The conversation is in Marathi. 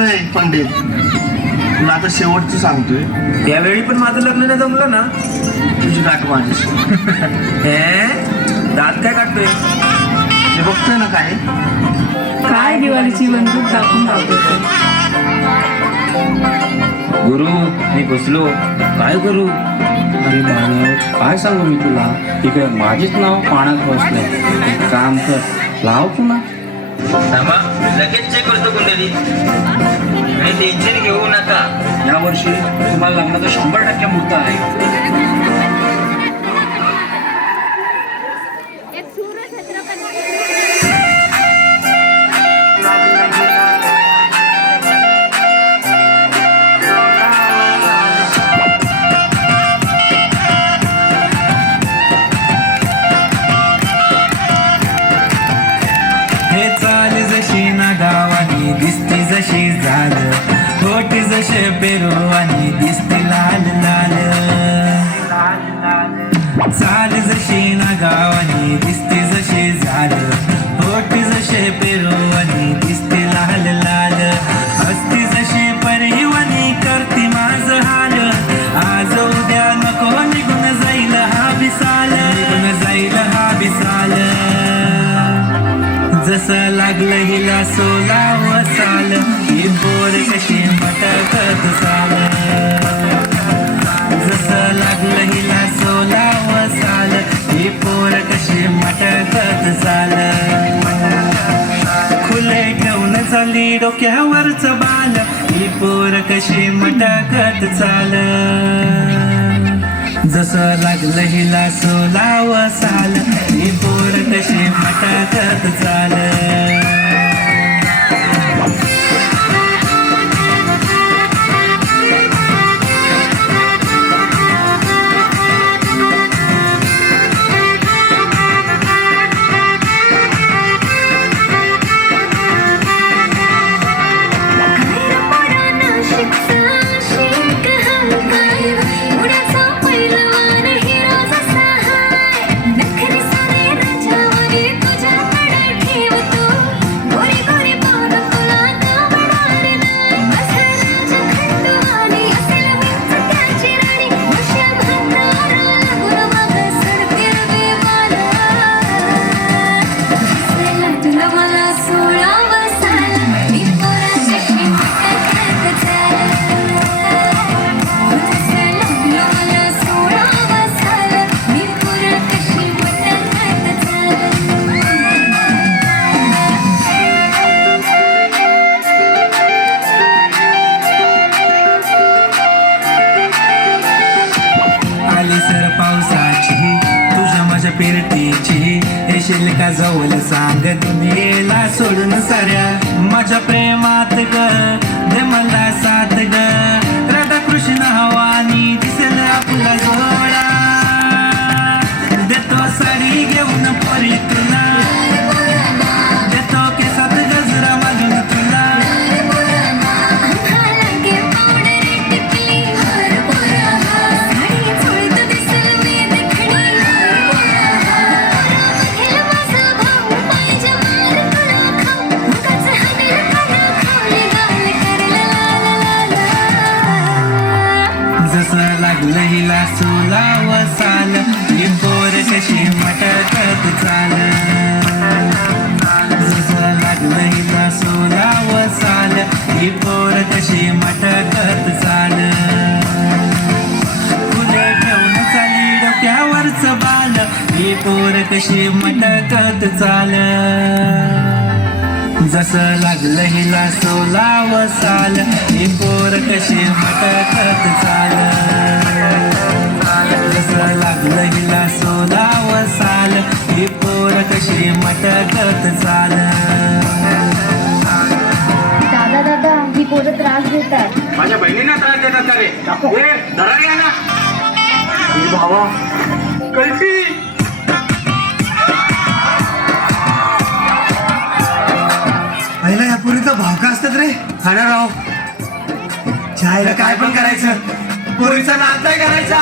अय पंडित, तुला आता शेवटचं सांगतोय, त्यावेळी पण माझं लग्न नाही जमलं ना. तुझी गाठ माझ्याशी. हे दात काय काढतोय? हे बघतोय ना काय? काय दिवाळीची बंदूक दाखवून लावतो. गुरु मी बसलो, काय करू? अरे मानव, काय सांगू मी तुला? इकडे माझेच नाव पाण्यात बसलंय. एक काम कर, लाव पुन्हा. थांबा, लगेच चेक करतो कुंडली. आणि टेन्शन घेऊ नका, यावर्षी तुम्हाला लग्नाचा 100% मुहूर्त आहे. हे चाल जशी ना गावानी दिसती जशी झाल, होट जसे पेरू आणि दिसती लाल लाल. चाल जशी ना गावानी दिसती जशी झाल, होट जसे पेरू आणि दिसती लाल लाल. हसती जशी परिवानी करती माझ हाल, आज उद्या नको निघून जाईल हा बिसाल, निघून जाईल हा बिसाल. जसं लागलं हिला 16 साल, ही पोर कशी मटकत चाल. जसं लागलं हिला 16 साल, ही पोर कशी मटकत चाल. खुले ठेवून चालली डोक्यावरच बाल, ही पोर कशी मटकत चाल. जसं लागलं हिला 16 साल, ही पोर कशी मटकत चाल. येशील का जवळ सांग दुनियेला सोडून साऱ्या. माझ्या प्रेमात ग दे मला साथ ग, राधाकृष्ण हवानी दिसेल आपला जोडा. देतो साडी घेऊन परी तुला, देतो केसात गजरा मागून तुला. जसं लागलं हिला 16 साल, ही पोर कशी मटकत चाल. जसं लागलं हिला 16 साल, ही पोर कशी मटकत चाल. फुले ठेवून चाली डोक्यावरच बाल, ही पोर कशी मटकत चाल. जसं लागलं हिला 16 साल, ही पोर कशी मटकत चाल. जसं लागलं हिला 16 साल, ही पोर कशी मटकत चाल. दादा दादा, ही पोरं त्रास देतात. माझ्या बहिणींना त्रास देतात का रे? ए, धरा घ्या ना. ए भावा, कल्फी. पहिला या पोरीचा भाव का असतात रे? खाणार राव, चायला काय पण करायचं, पोरीचा नाच नाही करायचा.